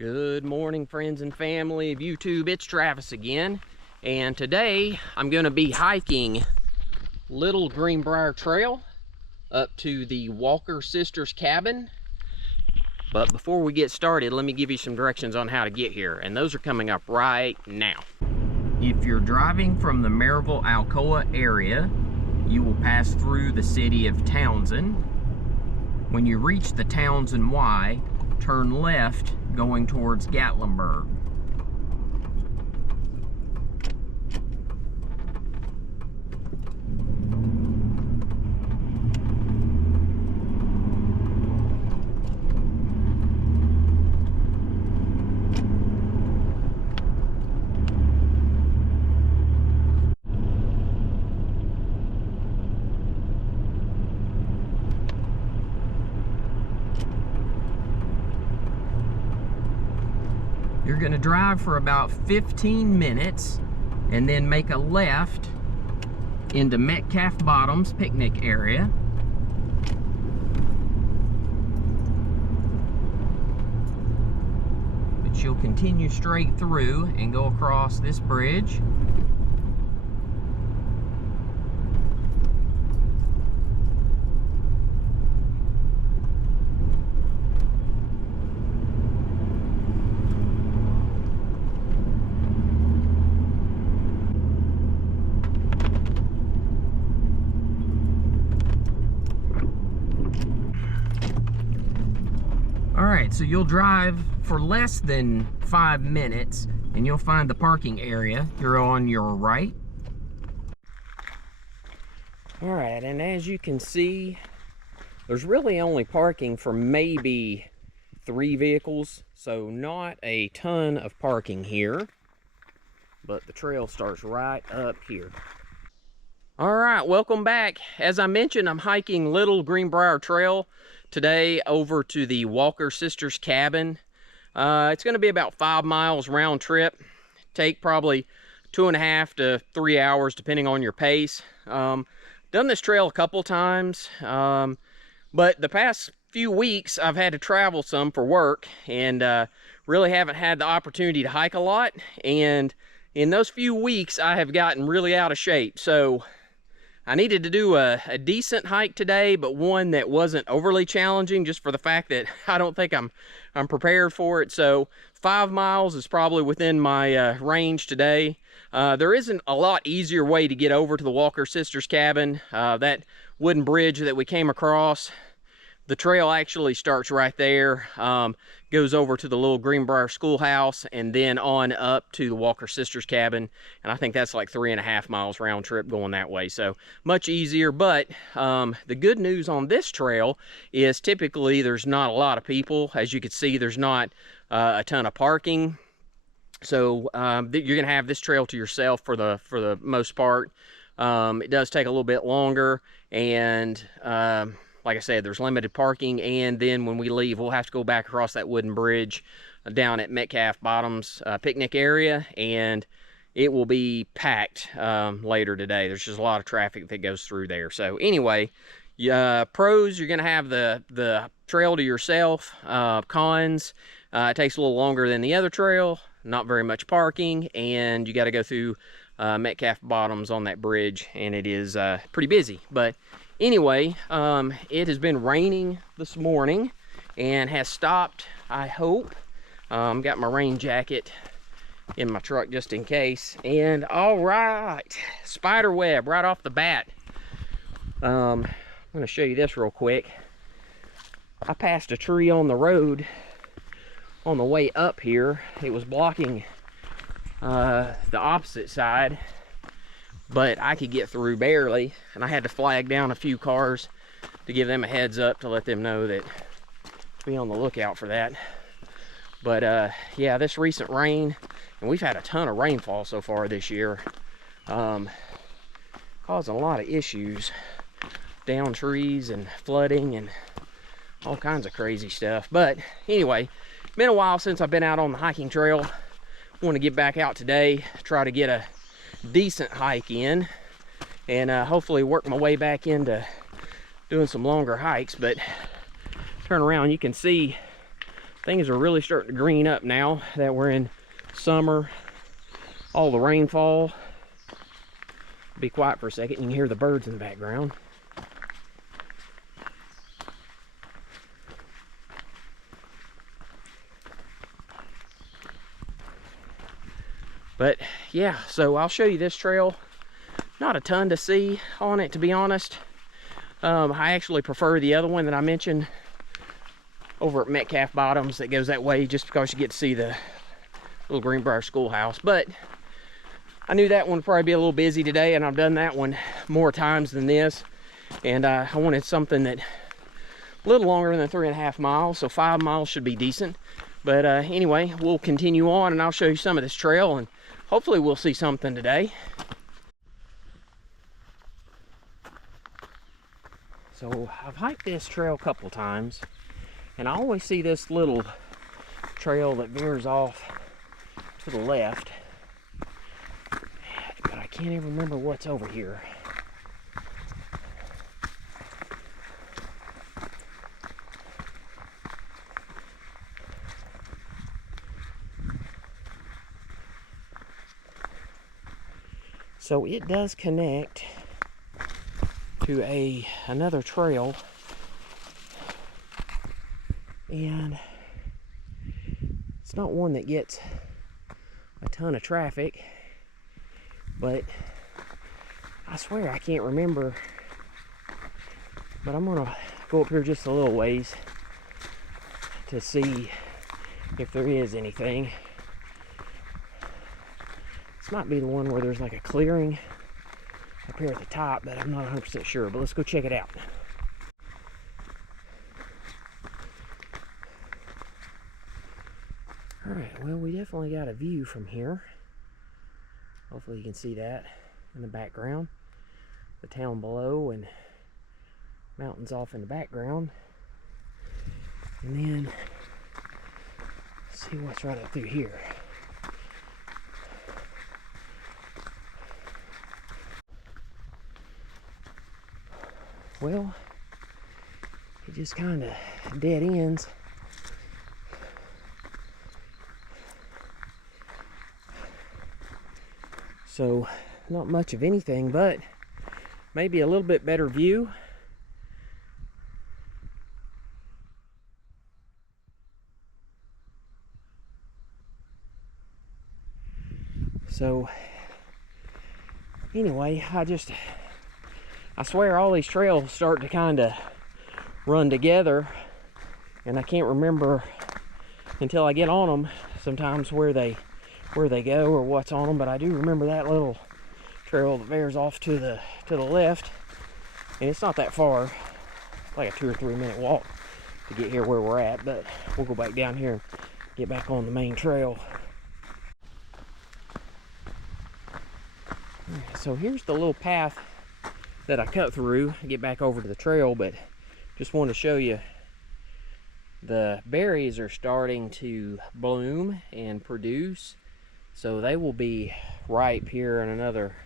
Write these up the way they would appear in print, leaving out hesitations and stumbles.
Good morning, friends and family of YouTube. It's Travis again, and today I'm going to be hiking Little Greenbrier Trail up to the Walker Sisters cabin. But before we get started, let me give you some directions on how to get here, and those are coming up right now. If you're driving from the Maryville, Alcoa area, you will pass through the city of Townsend. When you reach the Townsend Y, turn left going towards Gatlinburg. You're going to drive for about 15 minutes and then make a left into Metcalf Bottoms picnic area. But you'll continue straight through and go across this bridge. Alright, so you'll drive for less than 5 minutes and you'll find the parking area. You're on your right. Alright, and as you can see, there's really only parking for maybe 3 vehicles, so not a ton of parking here. But the trail starts right up here. Alright, welcome back. As I mentioned, I'm hiking Little Greenbrier Trail today over to the Walker Sisters cabin. It's going to be about 5 miles round trip. Take probably 2.5 to 3 hours depending on your pace. Done this trail a couple times, but the past few weeks I've had to travel some for work and really haven't had the opportunity to hike a lot. And in those few weeks I have gotten really out of shape. So I needed to do a decent hike today, but one that wasn't overly challenging, just for the fact that I don't think I'm prepared for it. So 5 miles is probably within my range today. There isn't a lot easier way to get over to the Walker Sisters cabin. That wooden bridge that we came across, the trail actually starts right there, goes over to the Little Greenbrier Schoolhouse, and then on up to the Walker Sisters cabin. And I think that's like 3.5 miles round trip going that way. So much easier. But the good news on this trail is typically there's not a lot of people. As you can see, there's not a ton of parking. So you're gonna have this trail to yourself for the most part. It does take a little bit longer, and like I said, there's limited parking, and then when we leave, we'll have to go back across that wooden bridge down at Metcalf Bottoms picnic area, and it will be packed later today. There's just a lot of traffic that goes through there. So anyway, pros, you're going to have the trail to yourself. Cons, it takes a little longer than the other trail, not very much parking, and you got to go through Metcalf Bottoms on that bridge, and it is pretty busy. But anyway, it has been raining this morning and has stopped, I hope. Got my rain jacket in my truck just in case. And all right, spider web right off the bat. I'm going to show you this real quick. I passed a tree on the road on the way up here. It was blocking the opposite side, but I could get through barely, and I had to flag down a few cars to give them a heads up to let them know that be on the lookout for that. But yeah, this recent rain, and we've had a ton of rainfall so far this year, causing a lot of issues, down trees and flooding and all kinds of crazy stuff. But anyway, been a while since I've been out on the hiking trail. Want to get back out today, try to get a decent hike in, and hopefully work my way back into doing some longer hikes. But turn around, you can see Things are really starting to green up now that we're in summer. All the rainfall. Be quiet for a second. You can hear the birds in the background. But yeah, so I'll show you this trail. Not a ton to see on it, to be honest. I actually prefer the other one that I mentioned over at Metcalf Bottoms that goes that way, just because you get to see the Little Greenbrier Schoolhouse. But I knew that one would probably be a little busy today, and I've done that one more times than this. And I wanted something that a little longer than 3.5 miles, so 5 miles should be decent. But anyway, we'll continue on, and I'll show you some of this trail, and hopefully we'll see something today. So I've hiked this trail a couple times, and I always see this little trail that veers off to the left, but I can't even remember what's over here. So it does connect to another trail, and it's not one that gets a ton of traffic, but I swear I can't remember. But I'm gonna go up here just a little ways to see if there is anything. This might be the one where there's like a clearing up here at the top, but I'm not 100% sure. But let's go check it out. Alright, well, we definitely got a view from here. Hopefully you can see that in the background. The town below and mountains off in the background. And then, let's see what's right up through here. Well, it just kind of dead ends. So, not much of anything, but maybe a little bit better view. So, anyway, I swear all these trails start to kind of run together, and I can't remember until I get on them sometimes where they go or what's on them. But I do remember that little trail that veers off to the left, and it's not that far. It's like a 2 or 3 minute walk to get here where we're at, but we'll go back down here and get back on the main trail. So here's the little path that I cut through to get back over to the trail, but just want to show you the berries are starting to bloom and produce, so they will be ripe here in another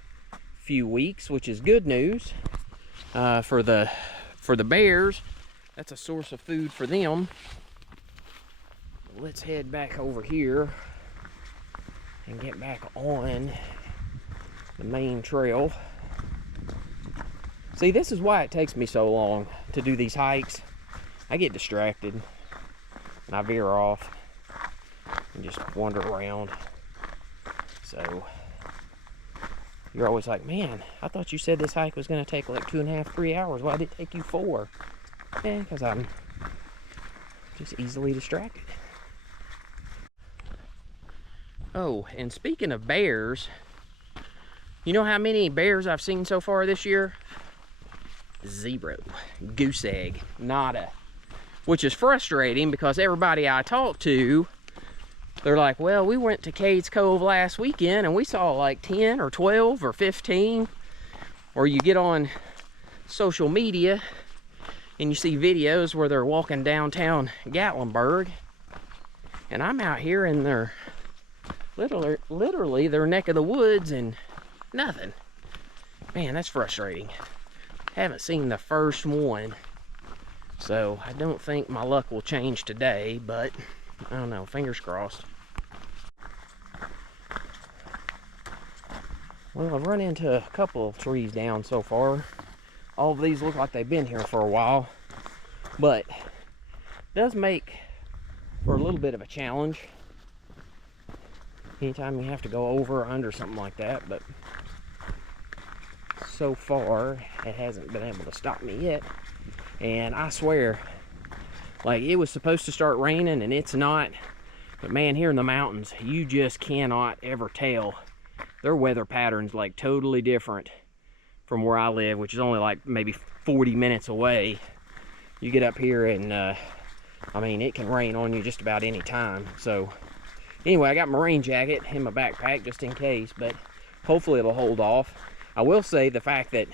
few weeks, which is good news for the bears. That's a source of food for them. Let's head back over here and get back on the main trail. See, this is why it takes me so long to do these hikes. I get distracted and I veer off and just wander around. So you're always like, man, I thought you said this hike was going to take like 2.5, 3 hours. Why did it take you 4? Yeah, because I'm just easily distracted. Oh, and speaking of bears, you know how many bears I've seen so far this year? 0. Goose egg. Nada. Which is frustrating because everybody I talk to, they're like, well, we went to Cades Cove last weekend and we saw like 10 or 12 or 15. Or you get on social media and you see videos where they're walking downtown Gatlinburg, and I'm out here in their literally their neck of the woods and nothing. Man, that's frustrating. Haven't seen the first one, so I don't think my luck will change today, but I don't know, fingers crossed. Well, I've run into a couple of trees down so far. All of these look like they've been here for a while, but it does make for a little bit of a challenge anytime you have to go over or under something like that, but so far it hasn't been able to stop me yet. And I swear, like, it was supposed to start raining and it's not, but man, here in the mountains you just cannot ever tell. Their weather patterns like totally different from where I live, which is only like maybe 40 minutes away. You get up here and I mean, it can rain on you just about any time. So anyway, I got my rain jacket in my backpack just in case, but hopefully it'll hold off. I will say the fact that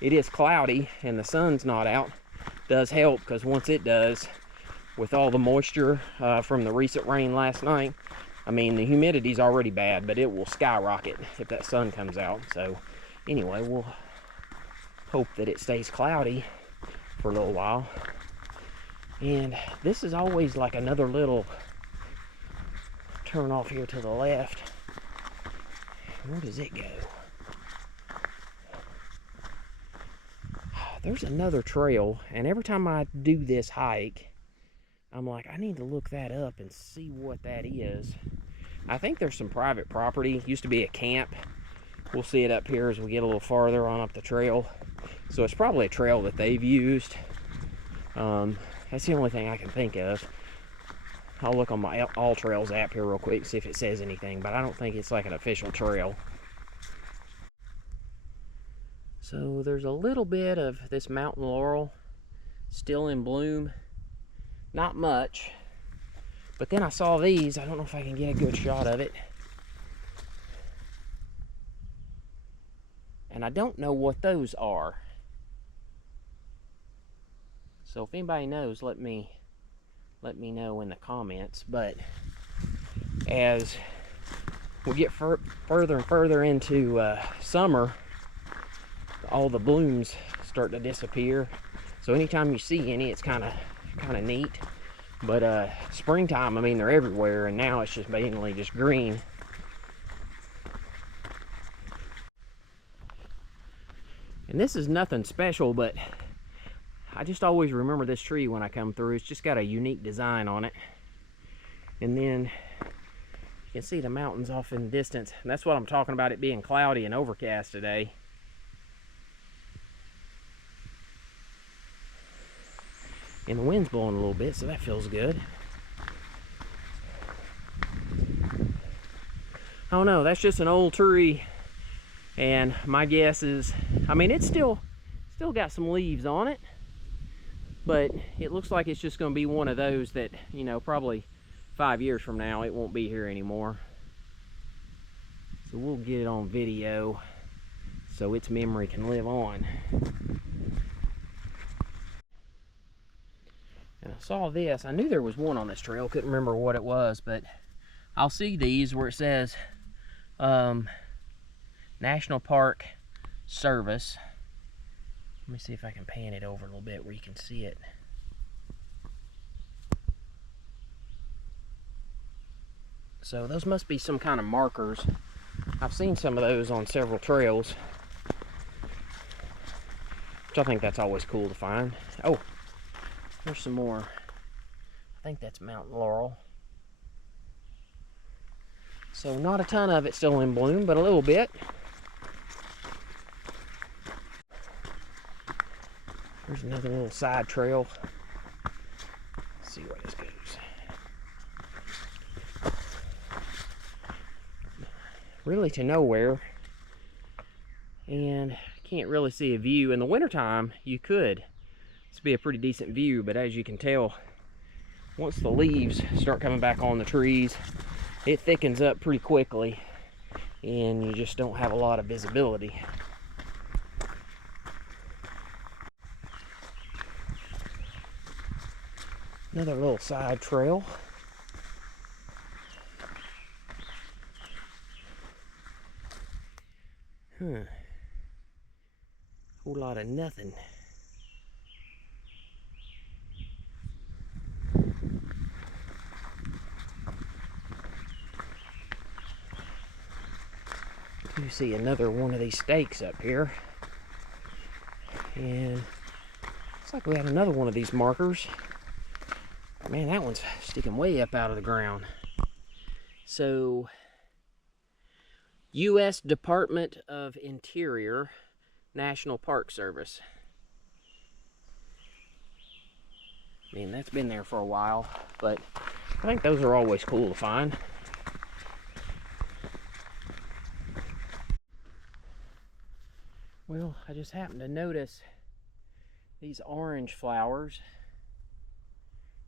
it is cloudy and the sun's not out does help, because once it does, with all the moisture from the recent rain last night, I mean, the humidity's already bad, but it will skyrocket if that sun comes out. So anyway, we'll hope that it stays cloudy for a little while. And this is always like another little turn off here to the left. Where does it go? There's another trail, and every time I do this hike, I'm like, I need to look that up and see what that is. I think there's some private property. It used to be a camp. We'll see it up here as we get a little farther on up the trail. So it's probably a trail that they've used. That's the only thing I can think of. I'll look on my All Trails app here real quick, see if it says anything, but I don't think it's like an official trail. So there's a little bit of this mountain laurel still in bloom. Not much. But then I saw these. I don't know if I can get a good shot of it. And I don't know what those are. So if anybody knows, let me know in the comments. But as we get further and further into summer, all the blooms start to disappear. So anytime you see any, it's kind of neat. But springtime, I mean, they're everywhere, and now it's just mainly just green. And this is nothing special, but I just always remember this tree when I come through. It's just got a unique design on it. And then you can see the mountains off in the distance. And that's what I'm talking about, it being cloudy and overcast today. And the wind's blowing a little bit, so that feels good. I don't know, that's just an old tree. And my guess is, I mean, it's still got some leaves on it. But it looks like it's just going to be one of those that, you know, probably 5 years from now, it won't be here anymore. So we'll get it on video so its memory can live on. And I saw this. I knew there was one on this trail. Couldn't remember what it was, but I'll see these where it says National Park Service. Let me see if I can pan it over a little bit where you can see it. So those must be some kind of markers. I've seen some of those on several trails, which I think that's always cool to find. Oh, there's some more. I think that's mountain laurel. So not a ton of it still in bloom, but a little bit. There's another little side trail. Let's see where this goes. Really to nowhere. And can't really see a view. In the wintertime, you could. This would be a pretty decent view, but as you can tell, once the leaves start coming back on the trees, it thickens up pretty quickly, and you just don't have a lot of visibility. Another little side trail. Whole lot of nothing. You see another one of these stakes up here. And looks like we had another one of these markers. Man, that one's sticking way up out of the ground. So, U.S. Department of Interior, National Park Service. I mean, that's been there for a while, but I think those are always cool to find. Well, I just happened to notice these orange flowers,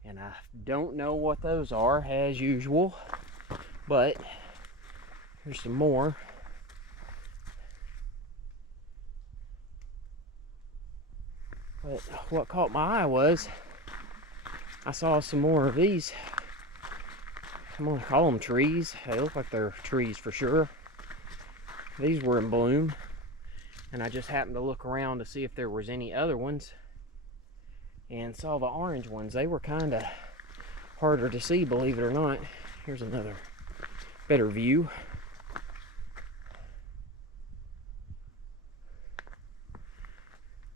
and I don't know what those are, as usual, but here's some more. But what caught my eye was I saw some more of these. I'm gonna call them trees. They look like they're trees for sure. These were in bloom, and I just happened to look around to see if there was any other ones, and saw the orange ones. They were kind of harder to see, believe it or not. Here's another better view.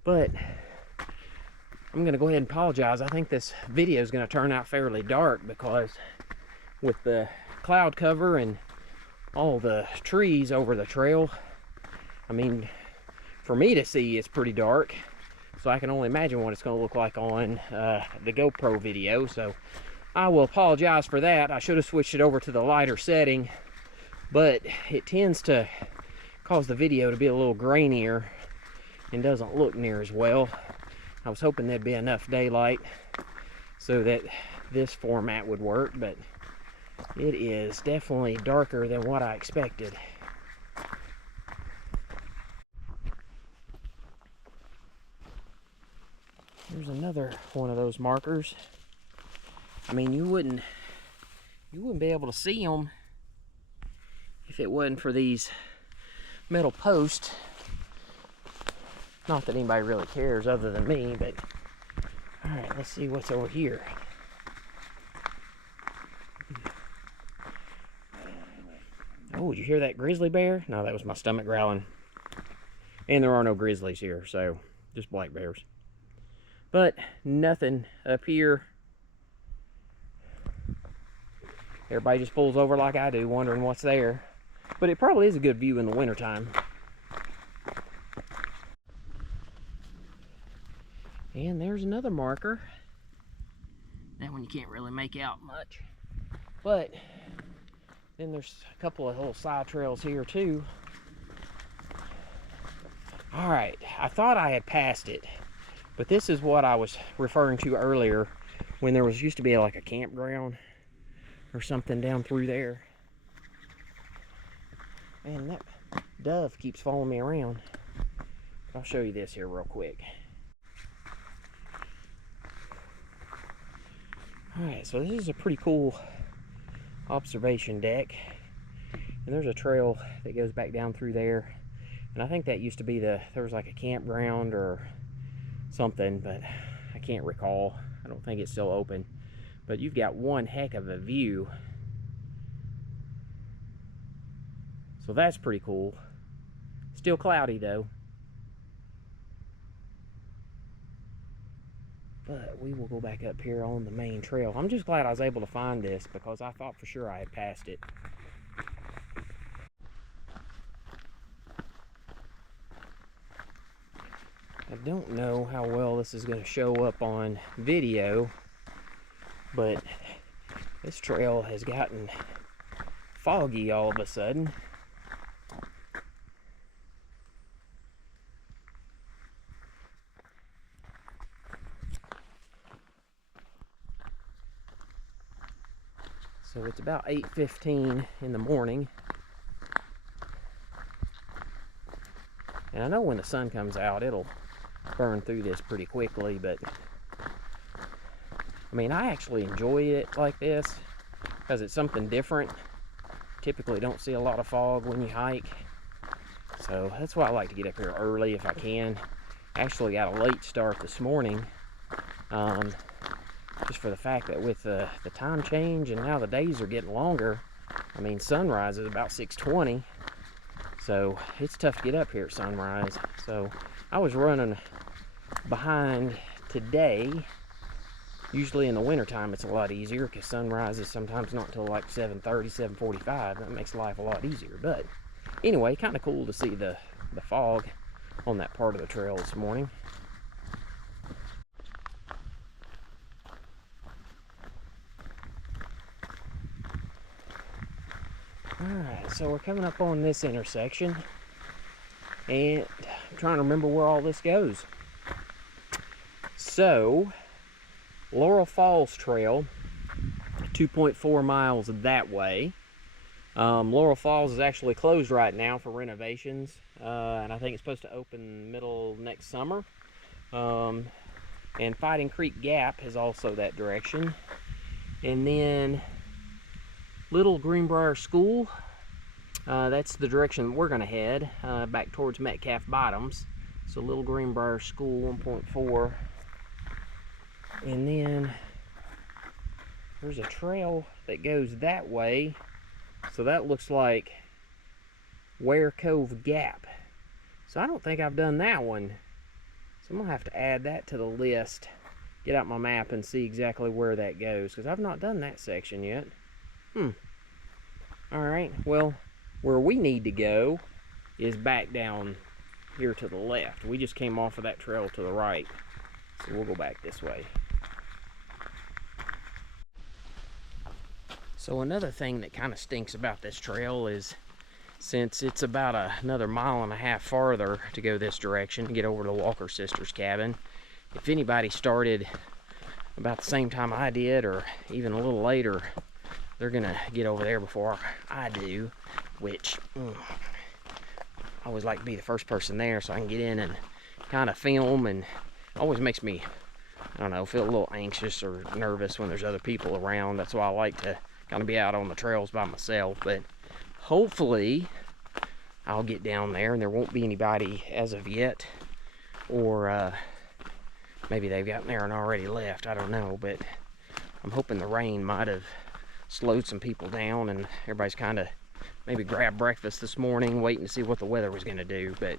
But I'm going to go ahead and apologize. I think this video is going to turn out fairly dark because with the cloud cover and all the trees over the trail, I mean, for me to see, it's pretty dark. So I can only imagine what it's going to look like on the GoPro video. So I will apologize for that. I should have switched it over to the lighter setting, but it tends to cause the video to be a little grainier and doesn't look near as well. I was hoping there'd be enough daylight so that this format would work, but it is definitely darker than what I expected. Here's another one of those markers. I mean, you wouldn't be able to see them if it wasn't for these metal posts. Not that anybody really cares other than me, but all right, let's see what's over here. Oh, did you hear that grizzly bear? No, that was my stomach growling. And there are no grizzlies here, so just black bears. But nothing up here. Everybody just pulls over like I do, wondering what's there. But it probably is a good view in the wintertime. And there's another marker. That one you can't really make out much. But then there's a couple of little side trails here too. All right, I thought I had passed it, but this is what I was referring to earlier when there used to be like a campground or something down through there. Man, that dove keeps following me around. I'll show you this here real quick. Alright, so this is a pretty cool observation deck. And there's a trail that goes back down through there. And I think that used to be there was like a campground or something, but I can't recall. I don't think it's still open. But you've got one heck of a view. So that's pretty cool. Still cloudy though. But we will go back up here on the main trail. I'm just glad I was able to find this because I thought for sure I had passed it. I don't know how well this is going to show up on video, but this trail has gotten foggy all of a sudden. So it's about 8:15 in the morning. And I know when the sun comes out, it'll burn through this pretty quickly, but I mean, I actually enjoy it like this because it's something different. Typically don't see a lot of fog when you hike. So that's why I like to get up here early if I can. Actually got a late start this morning. Just for the fact that with the time change and now the days are getting longer, I mean, sunrise is about 6:20, So it's tough to get up here at sunrise. So I was running behind today. Usually in the wintertime it's a lot easier because sunrise is sometimes not until like 7:30, 7:45. That makes life a lot easier. But anyway, kind of cool to see the fog on that part of the trail this morning. Alright, so we're coming up on this intersection, and I'm trying to remember where all this goes. So, Laurel Falls Trail, 2.4 miles that way. Laurel Falls is actually closed right now for renovations, and I think it's supposed to open middle next summer. And Fighting Creek Gap is also that direction. And then Little Greenbrier School, that's the direction we're going to head, back towards Metcalf Bottoms. So Little Greenbrier School 1.4. And then there's a trail that goes that way. So that looks like Ware Cove Gap. So I don't think I've done that one. So I'm going to have to add that to the list. Get out my map and see exactly where that goes, because I've not done that section yet. Alright, well, where we need to go is back down here to the left. We just came off of that trail to the right. So we'll go back this way. So another thing that kind of stinks about this trail is, since it's about another 1.5 miles farther to go this direction to get over to Walker Sisters' cabin, if anybody started about the same time I did, or even a little later, they're gonna get over there before I do, which I always like to be the first person there so I can get in and kind of film, and it always makes me, I don't know, feel a little anxious or nervous when there's other people around. That's why I like to kind of be out on the trails by myself. But hopefully I'll get down there and there won't be anybody as of yet, or maybe they've gotten there and already left, I don't know. But I'm hoping the rain might have slowed some people down and everybody's kind of maybe grabbed breakfast this morning waiting to see what the weather was going to do. But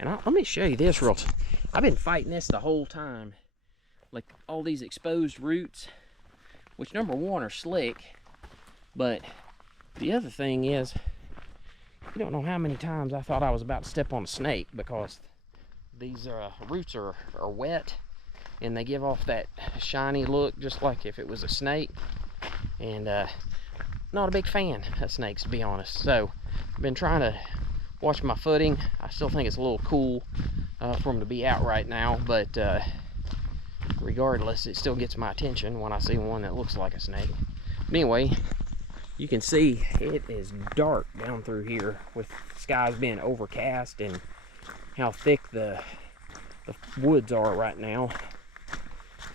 let me show you this real. I've been fighting this the whole time, like all these exposed roots, which number one are slick, but the other thing is, you don't know how many times I thought I was about to step on a snake, because these roots are wet and they give off that shiny look just like if it was a snake. And not a big fan of snakes, to be honest. So I've been trying to watch my footing. I still think it's a little cool for them to be out right now, but regardless, it still gets my attention when I see one that looks like a snake. But anyway, you can see it is dark down through here with skies being overcast and how thick the woods are right now.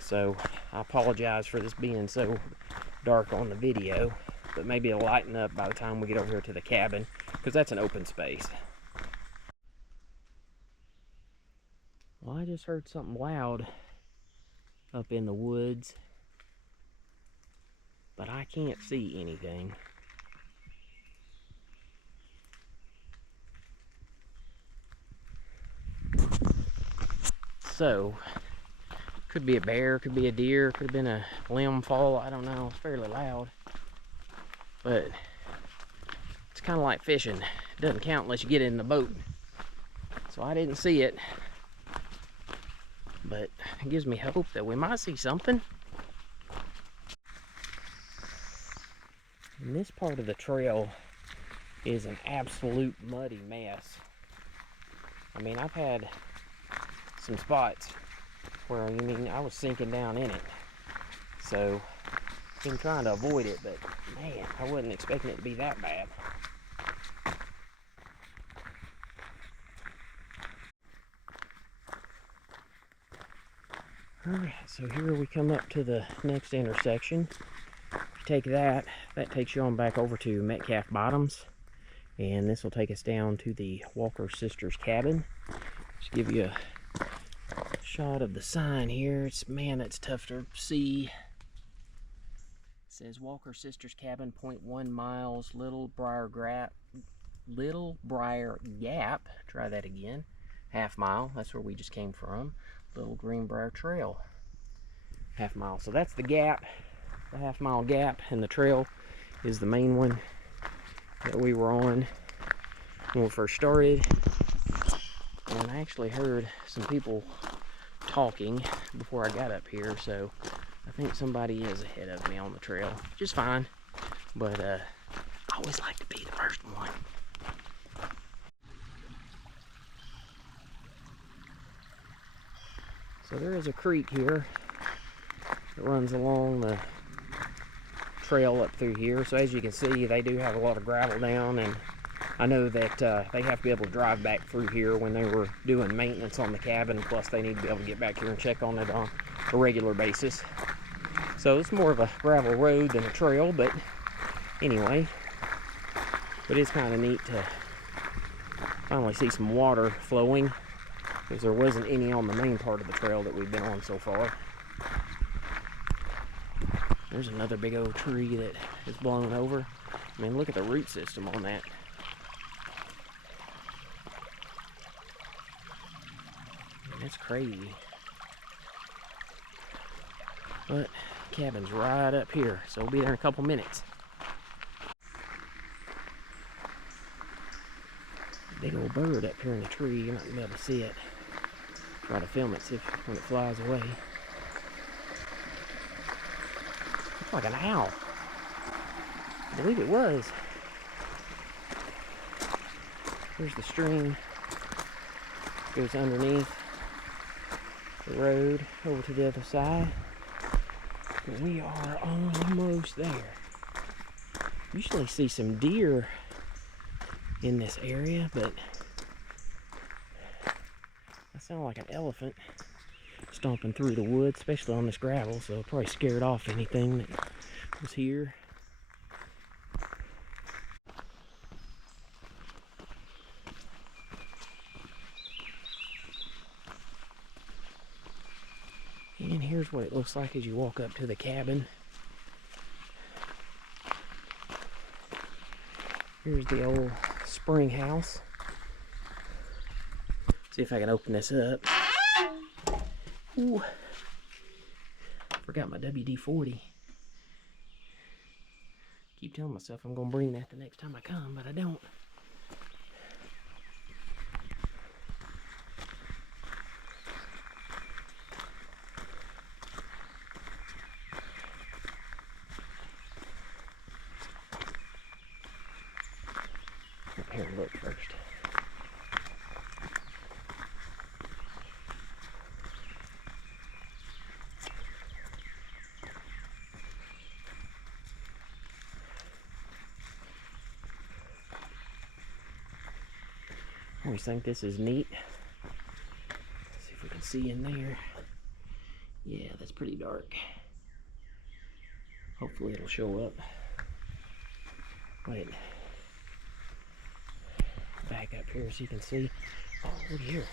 So I apologize for this being so dark on the video, but maybe it'll lighten up by the time we get over here to the cabin, because that's an open space. Well, I just heard something loud up in the woods, but I can't see anything. So could be a bear, could be a deer, could have been a limb fall, I don't know. It's fairly loud, but it's kind of like fishing. It doesn't count unless you get in the boat. So I didn't see it, but it gives me hope that we might see something. And this part of the trail is an absolute muddy mess. I mean, I've had some spots where, I was sinking down in it. So I've been trying to avoid it, but man, I wasn't expecting it to be that bad. Alright, so here we come up to the next intersection. If you take that takes you on back over to Metcalf Bottoms, and this will take us down to the Walker Sisters cabin. Just give you a shot of the sign here. Man, that's tough to see. It says Walker Sisters cabin, 0.1 miles, Little Greenbrier Gap, Little Brier Gap. Try that again. Half mile. That's where we just came from. Little Greenbrier Trail. Half mile. So that's the gap, the half-mile gap, and the trail is the main one that we were on when we first started. And I actually heard some people talking before I got up here, so I think somebody is ahead of me on the trail, which is fine, but I always like to be the first one. So there is a creek here that runs along the trail up through here. So as you can see, they do have a lot of gravel down, and I know that they have to be able to drive back through here when they were doing maintenance on the cabin, plus they need to be able to get back here and check on it on a regular basis. So it's more of a gravel road than a trail, but anyway, it is kind of neat to finally see some water flowing, because there wasn't any on the main part of the trail that we've been on so far. There's another big old tree that is blown over. I mean, look at the root system on that. That's crazy. But cabin's right up here, so we'll be there in a couple minutes. Big old bird up here in the tree. You're not gonna be able to see it. Try to film it, see if when it flies away. Looks like an owl. I believe it was. Here's the stream. Goes underneath the road over to the other side. But we are almost there. Usually see some deer in this area, but that sounded like an elephant stomping through the woods, especially on this gravel, so it probably scared off anything that was here. And here's what it looks like as you walk up to the cabin. Here's the old spring house. See if I can open this up. Ooh. Forgot my WD-40. Keep telling myself I'm gonna bring that the next time I come, but I don't. Up here and look first. I always think this is neat. Let's see if we can see in there. Yeah, that's pretty dark. Hopefully it'll show up. Wait. Back up here so you can see. Oh, look here.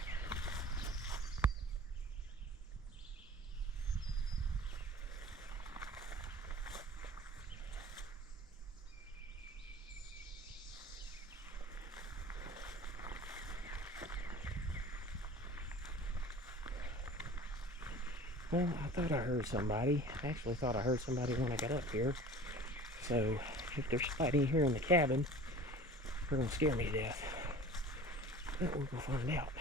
Well, I thought I heard somebody. I actually thought I heard somebody when I got up here. So, if there's somebody here in the cabin, they're gonna scare me to death. But we're gonna find out.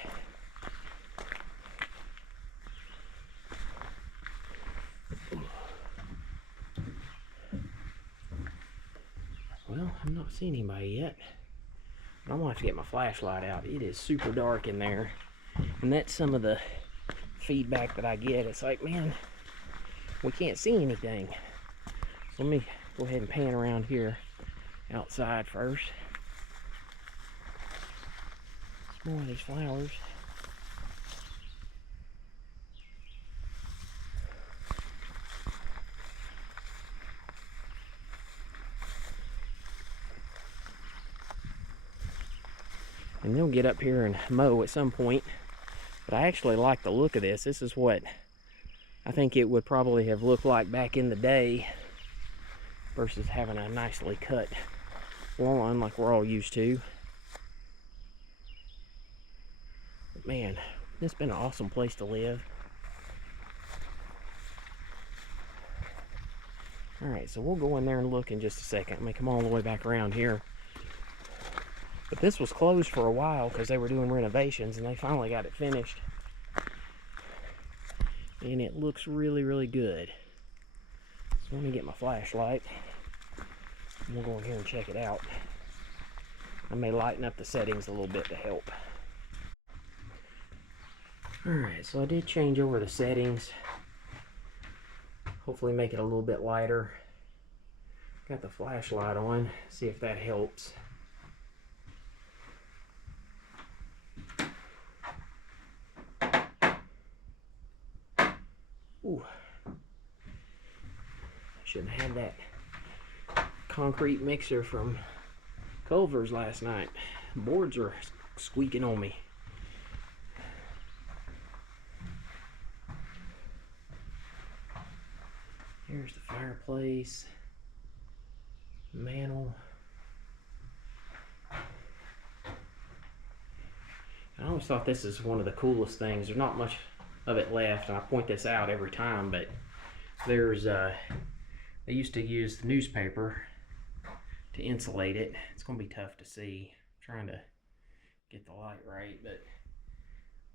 Well, I'm not seeing anybody yet. I'm gonna have to get my flashlight out. It is super dark in there. And that's some of the feedback that I get. It's like, man, we can't see anything. So let me go ahead and pan around here outside first. Some more of these flowers. And they'll get up here and mow at some point. But I actually like the look of this. This is what I think it would probably have looked like back in the day versus having a nicely cut lawn like we're all used to. Man, this has been an awesome place to live. Alright, so we'll go in there and look in just a second. Let me come all the way back around here. But this was closed for a while because they were doing renovations, and they finally got it finished. And it looks really, really good. So let me get my flashlight. And we'll go in here and check it out. I may lighten up the settings a little bit to help. Alright, so I did change over the settings. Hopefully make it a little bit lighter. Got the flashlight on, see if that helps. Ooh. Shouldn't have had that concrete mixer from Culver's last night. Boards are squeaking on me. Here's the fireplace, mantle. I always thought this is one of the coolest things. There's not much of it left, and I point this out every time, but there's they used to use newspaper to insulate it. It's going to be tough to see. I'm trying to get the light right, but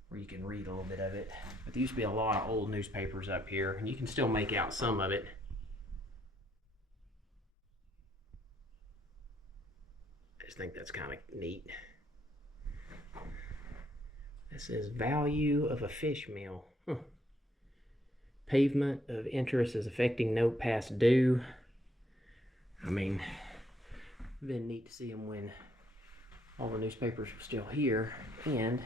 where you can read a little bit of it. But there used to be a lot of old newspapers up here, and you can still make out some of it. I just think that's kind of neat. This is value of a fish meal. Huh. Pavement of interest is affecting note past due. I mean, it's been neat to see them when all the newspapers were still here. And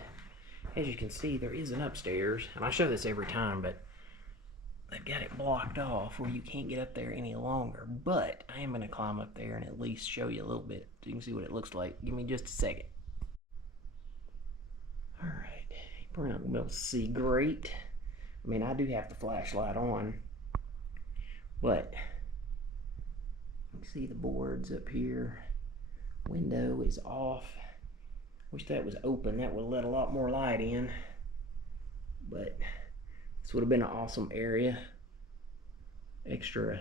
as you can see, there is an upstairs, and I show this every time, but they've got it blocked off where you can't get up there any longer. But I am going to climb up there and at least show you a little bit so you can see what it looks like. Give me just a second. Alright, you're probably not going to be able to see great. I mean, I do have the flashlight on, but you can see the boards up here. Window is off. Wish that was open. That would let a lot more light in. But this would have been an awesome area. Extra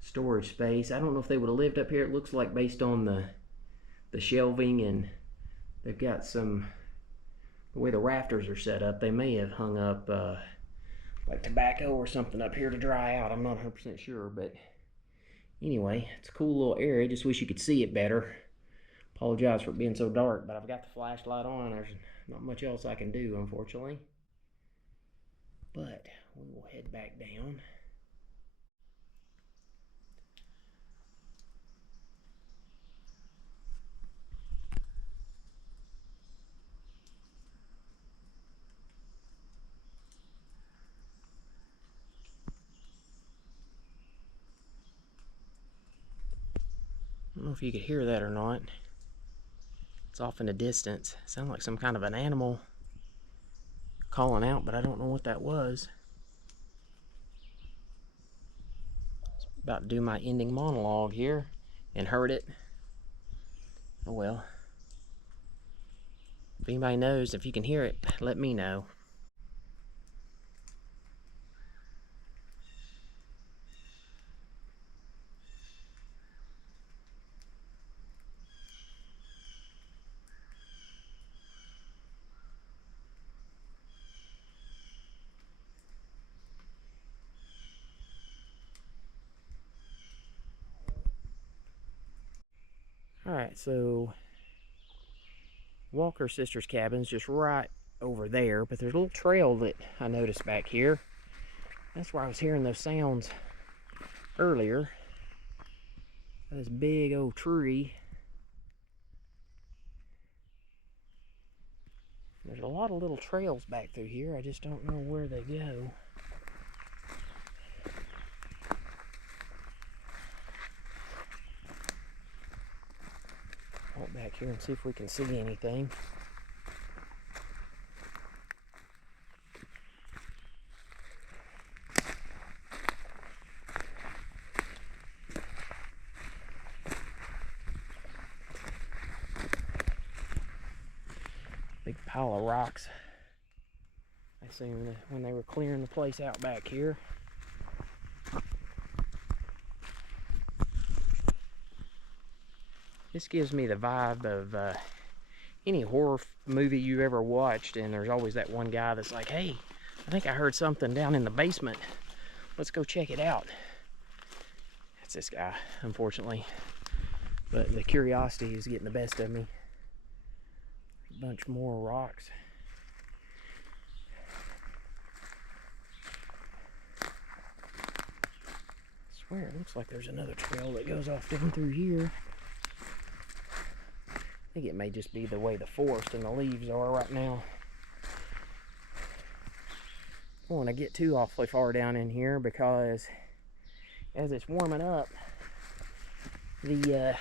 storage space. I don't know if they would have lived up here. It looks like based on the shelving, and they've got some, the way the rafters are set up, they may have hung up like tobacco or something up here to dry out. I'm not 100% sure, but anyway, it's a cool little area. Just wish you could see it better. Apologize for it being so dark, but I've got the flashlight on. There's not much else I can do, unfortunately. But we will head back down. I don't know if you could hear that or not. It's off in the distance. It sounded like some kind of an animal calling out, but I don't know what that was. It's about to do my ending monologue here and heard it. Oh well. If anybody knows, if you can hear it, let me know. Alright, so Walker's sister's cabin's just right over there, but there's a little trail that I noticed back here. That's where I was hearing those sounds earlier. This big old tree. There's a lot of little trails back through here. I just don't know where they go. Walk back here and see if we can see anything. Big pile of rocks assume that when they were clearing the place out back here. This gives me the vibe of any horror movie you ever watched, and there's always that one guy that's like, hey, I think I heard something down in the basement. Let's go check it out. That's this guy, unfortunately. But the curiosity is getting the best of me. A bunch more rocks. I swear, it looks like there's another trail that goes off down through here. I think it may just be the way the forest and the leaves are right now. I don't want to get too awfully far down in here because as it's warming up, the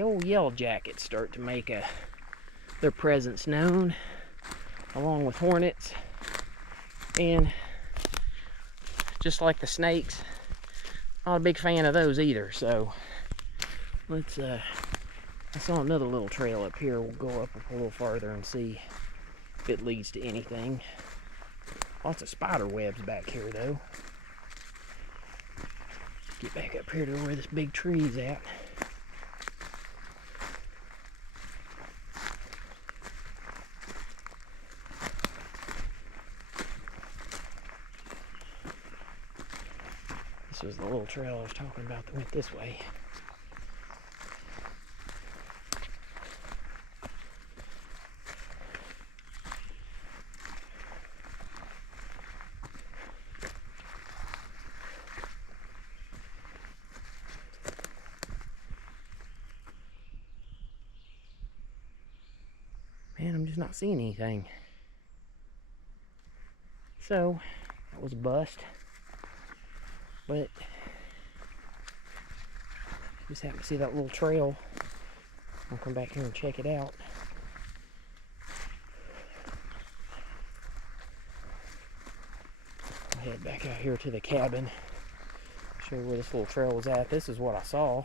old yellow jackets start to make their presence known, along with hornets, and just like the snakes, not a big fan of those either. So let's I saw another little trail up here. We'll go up a little farther and see if it leads to anything. Lots of spider webs back here though. Get back up here to where this big tree's at. This was the little trail I was talking about that went this way. Man, I'm just not seeing anything. So, that was a bust. But, just happened to see that little trail. I'll come back here and check it out. I'll head back out here to the cabin. Show you where this little trail was at. This is what I saw.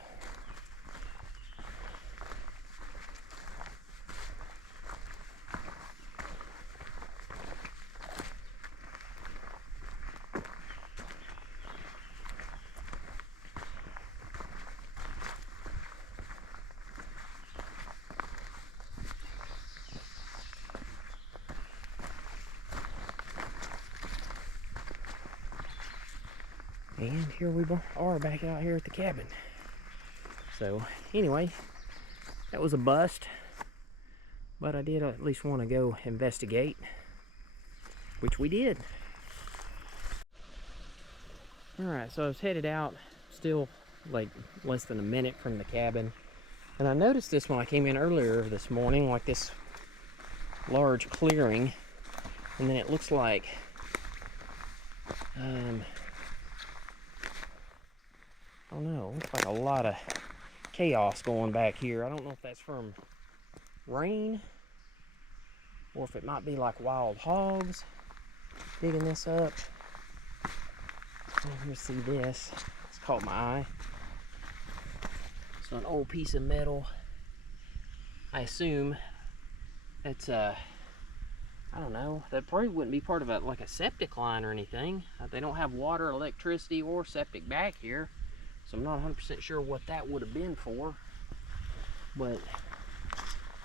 And here we are back out here at the cabin. So anyway, that was a bust, but I did at least want to go investigate, which we did. Alright, so I was headed out, still like less than a minute from the cabin, and I noticed this when I came in earlier this morning, like this large clearing, and then it looks like I don't know, looks like a lot of chaos going back here. I don't know if that's from rain or if it might be like wild hogs digging this up. Let me see this. It's caught my eye. So an old piece of metal. I assume it's I don't know, that probably wouldn't be part of like a septic line or anything. They don't have water, electricity, or septic back here. So I'm not 100% sure what that would have been for, but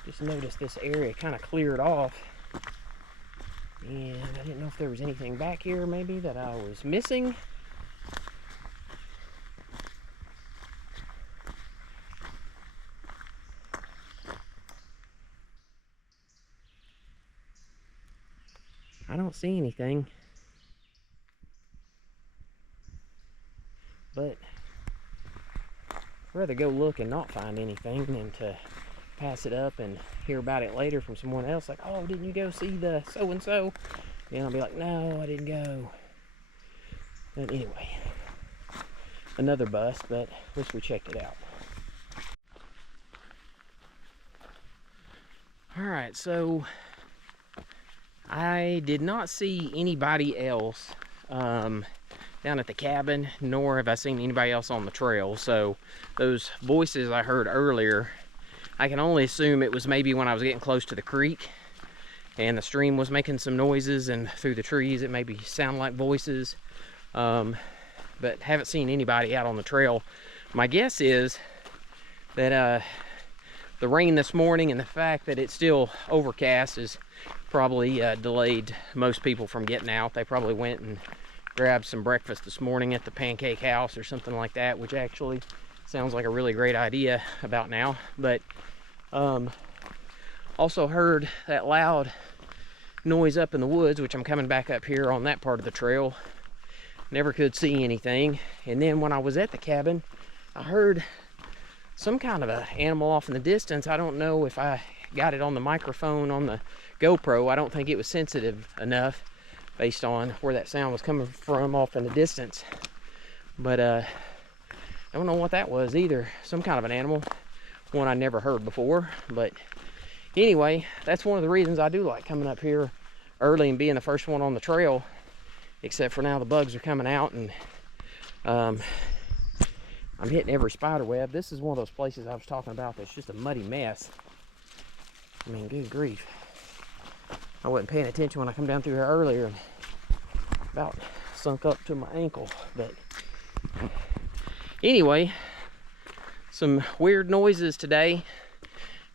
just noticed this area kind of cleared off, and I didn't know if there was anything back here maybe that I was missing. I don't see anything, but I'd rather go look and not find anything than to pass it up and hear about it later from someone else, like, oh, didn't you go see the so-and-so? And I'll be like, no, I didn't go. But anyway, another bust, but at least we checked it out. Alright, so I did not see anybody else down at the cabin, nor have I seen anybody else on the trail. So those voices I heard earlier, I can only assume it was maybe when I was getting close to the creek, and the stream was making some noises, and through the trees it maybe sound like voices, but haven't seen anybody out on the trail. My guess is that the rain this morning and the fact that it's still overcast is probably delayed most people from getting out. They probably went and grabbed some breakfast this morning at the Pancake House or something like that, which actually sounds like a really great idea about now. But also heard that loud noise up in the woods, which I'm coming back up here on that part of the trail. Never could see anything. And then when I was at the cabin, I heard some kind of an animal off in the distance. I don't know if I got it on the microphone on the GoPro. I don't think it was sensitive enough based on where that sound was coming from off in the distance. But I don't know what that was either. Some kind of an animal, one I never heard before. But anyway, that's one of the reasons I do like coming up here early and being the first one on the trail, except for now the bugs are coming out, and I'm hitting every spider web. This is one of those places I was talking about that's just a muddy mess. I mean, good grief. I wasn't paying attention when I come down through here earlier and about sunk up to my ankle. But anyway, some weird noises today.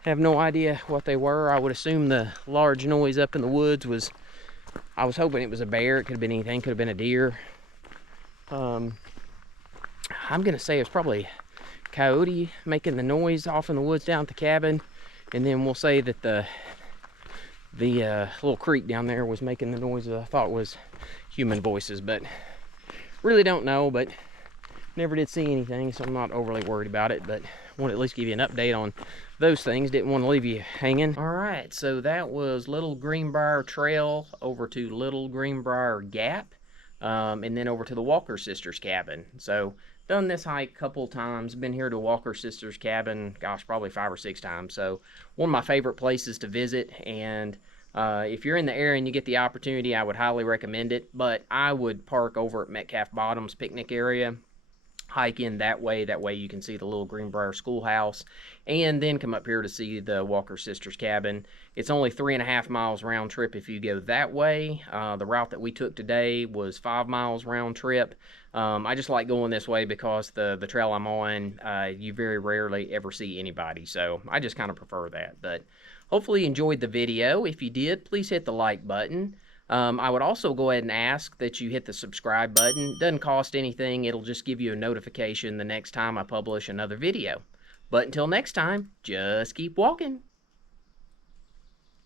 Have no idea what they were. I would assume the large noise up in the woods was, I was hoping it was a bear. It could have been anything, could have been a deer. I'm gonna say it's probably coyote making the noise off in the woods down at the cabin, and then we'll say that the little creek down there was making the noise that I thought was human voices, but really don't know. But never did see anything, so I'm not overly worried about it, but want to at least give you an update on those things. Didn't want to leave you hanging. All right, so that was Little Greenbrier Trail over to Little Greenbrier Gap, and then over to the Walker Sisters cabin. So done this hike a couple times. Been here to Walker Sisters cabin, gosh, probably 5 or 6 times. So one of my favorite places to visit, and if you're in the area and you get the opportunity, I would highly recommend it. But I would park over at Metcalf Bottoms picnic area, hike in that way. That way you can see the Little Greenbrier Schoolhouse, and then come up here to see the Walker Sisters cabin. It's only 3.5 miles round trip if you go that way. The route that we took today was 5 miles round trip. I just like going this way because the trail I'm on, you very rarely ever see anybody, so I just kind of prefer that. But hopefully you enjoyed the video. If you did, please hit the like button. I would also go ahead and ask that you hit the subscribe button. Doesn't cost anything. It'll just give you a notification the next time I publish another video. But until next time, just keep walking.